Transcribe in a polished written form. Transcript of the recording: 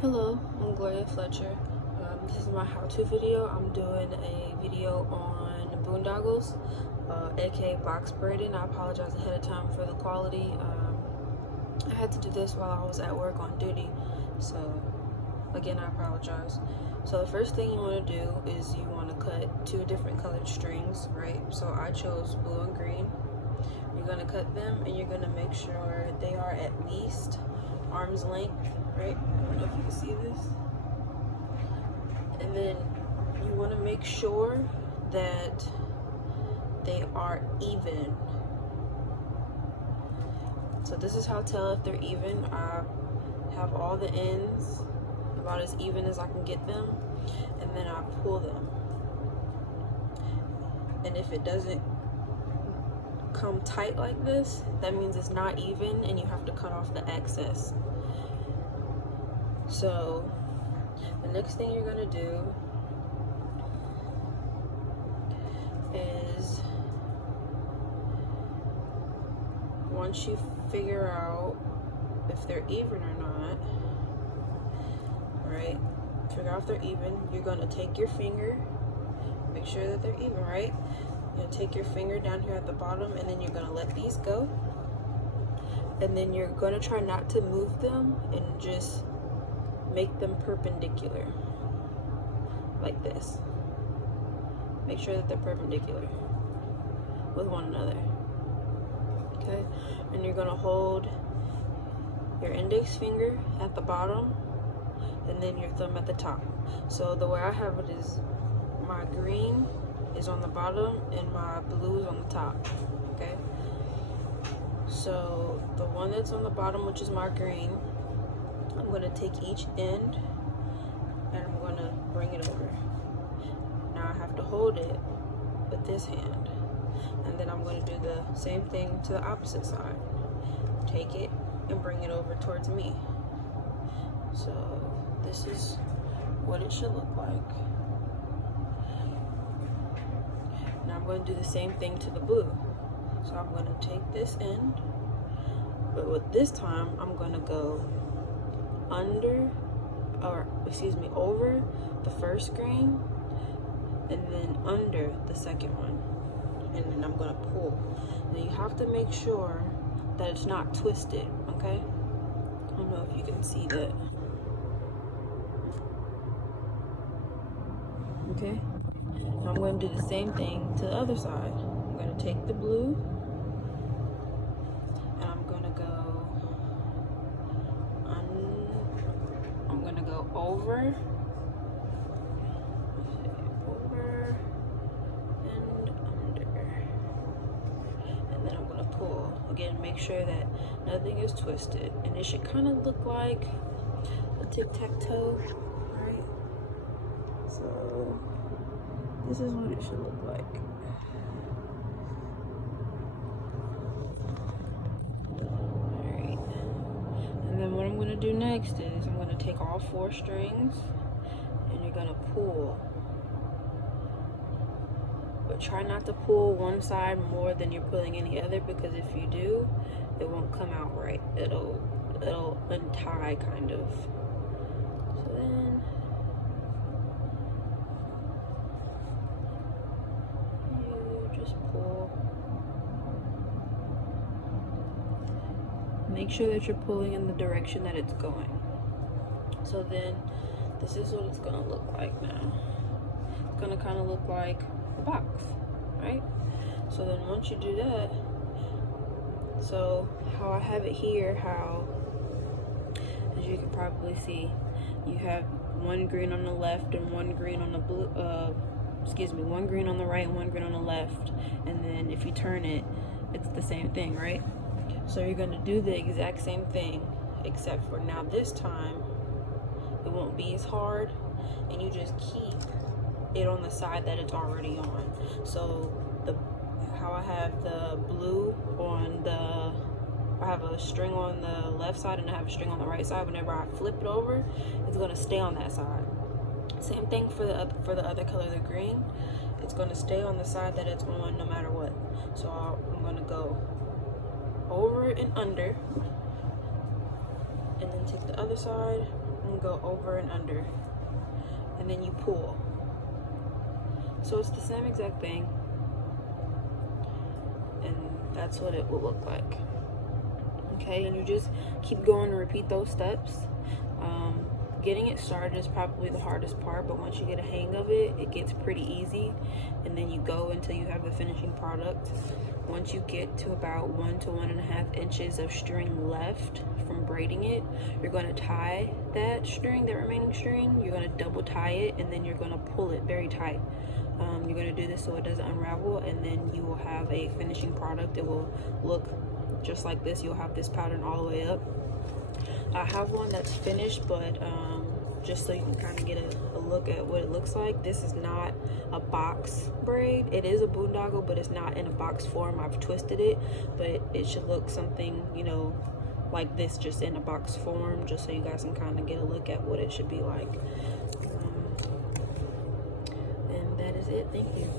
Hello, I'm Gloria Fletcher. This is my how-to video. I'm doing a video on boondoggles, aka box braiding. I apologize ahead of time for the quality. I had to do this while I was at work on duty, so again I apologize. So the first thing you want to do is you want to cut two different colored strings, right? So I chose blue and green. You're going to cut them and you're going to make sure they are at least arm's length, right? I don't know if you can see this. And then you want to make sure that they are even. So this is how to tell if they're even. I have all the ends about as even as I can get them, and then I pull them. And if it doesn't come tight like this, that means it's not even and you have to cut off the excess. So the next thing you're gonna do is, once you figure out if they're even or not, right? Figure out if they're even, you're gonna take your finger, make sure that they're even, right? You're gonna take your finger down here at the bottom and then you're gonna let these go. And then you're gonna try not to move them and just make them perpendicular, like this. Make sure that they're perpendicular with one another, okay? And you're gonna hold your index finger at the bottom and then your thumb at the top. So the way I have it is my green is on the bottom and my blue is on the top, okay? So the one that's on the bottom, which is my green, I'm gonna take each end and I'm gonna bring it over. Now I have to hold it with this hand, and then I'm gonna do the same thing to the opposite side. Take it and bring it over towards me. So this is what it should look like. Now I'm going to do the same thing to the blue. So I'm going to take this end, but with this time I'm going to go over the first green and then under the second one, and then I'm going to pull. Now you have to make sure that it's not twisted, okay? I don't know if you can see that. Okay, now I'm going to do the same thing to the other side. I'm going to take the blue and I'm going to go over and under, and then I'm going to pull. Again, make sure that nothing is twisted, and it should kind of look like a tic-tac-toe, right? So this is what it should look like. Alright. And then what I'm going to do next is I'm going to take all 4 strings and you're going to pull. But try not to pull one side more than you're pulling any other, because if you do, it won't come out right. It'll untie kind of. So then you just pull. Make sure that you're pulling in the direction that it's going. So then this is what it's gonna look like now. It's gonna kind of look like a box, right? So then once you do that, so how I have it here, how, as you can probably see, you have one green on the left and one green on the blue, one green on the right and one green on the left, and then if you turn it, it's the same thing, right? So you're going to do the exact same thing, except for now this time it won't be as hard, and you just keep it on the side that it's already on. So how I have the blue on I have a string on the left side and I have a string on the right side. Whenever I flip it over, it's going to stay on that side. Same thing for the other color, the green. It's going to stay on the side that it's on no matter what. So I'm going to go over and under, and then take the other other side and go over and under, and then you pull. So it's the same exact thing, and that's what it will look like. Okay, and you just keep going and repeat those steps. Getting it started is probably the hardest part, but once you get a hang of it, it gets pretty easy, and then you go until you have the finishing product. Once you get to about 1 to 1.5 inches of string left from braiding it, you're going to tie that string, that remaining string, you're going to double tie it, and then you're going to pull it very tight. You're going to do this so it doesn't unravel, and then you will have a finishing product. It will look just like this. You'll have this pattern all the way up. I have one that's finished, but just so you can kind of get a look at what it looks like. This is not a box braid. It is a boondoggle, but it's not in a box form. I've twisted it, but it should look something, you know, like this, just in a box form, just so you guys can kind of get a look at what it should be like. And that is it. Thank you.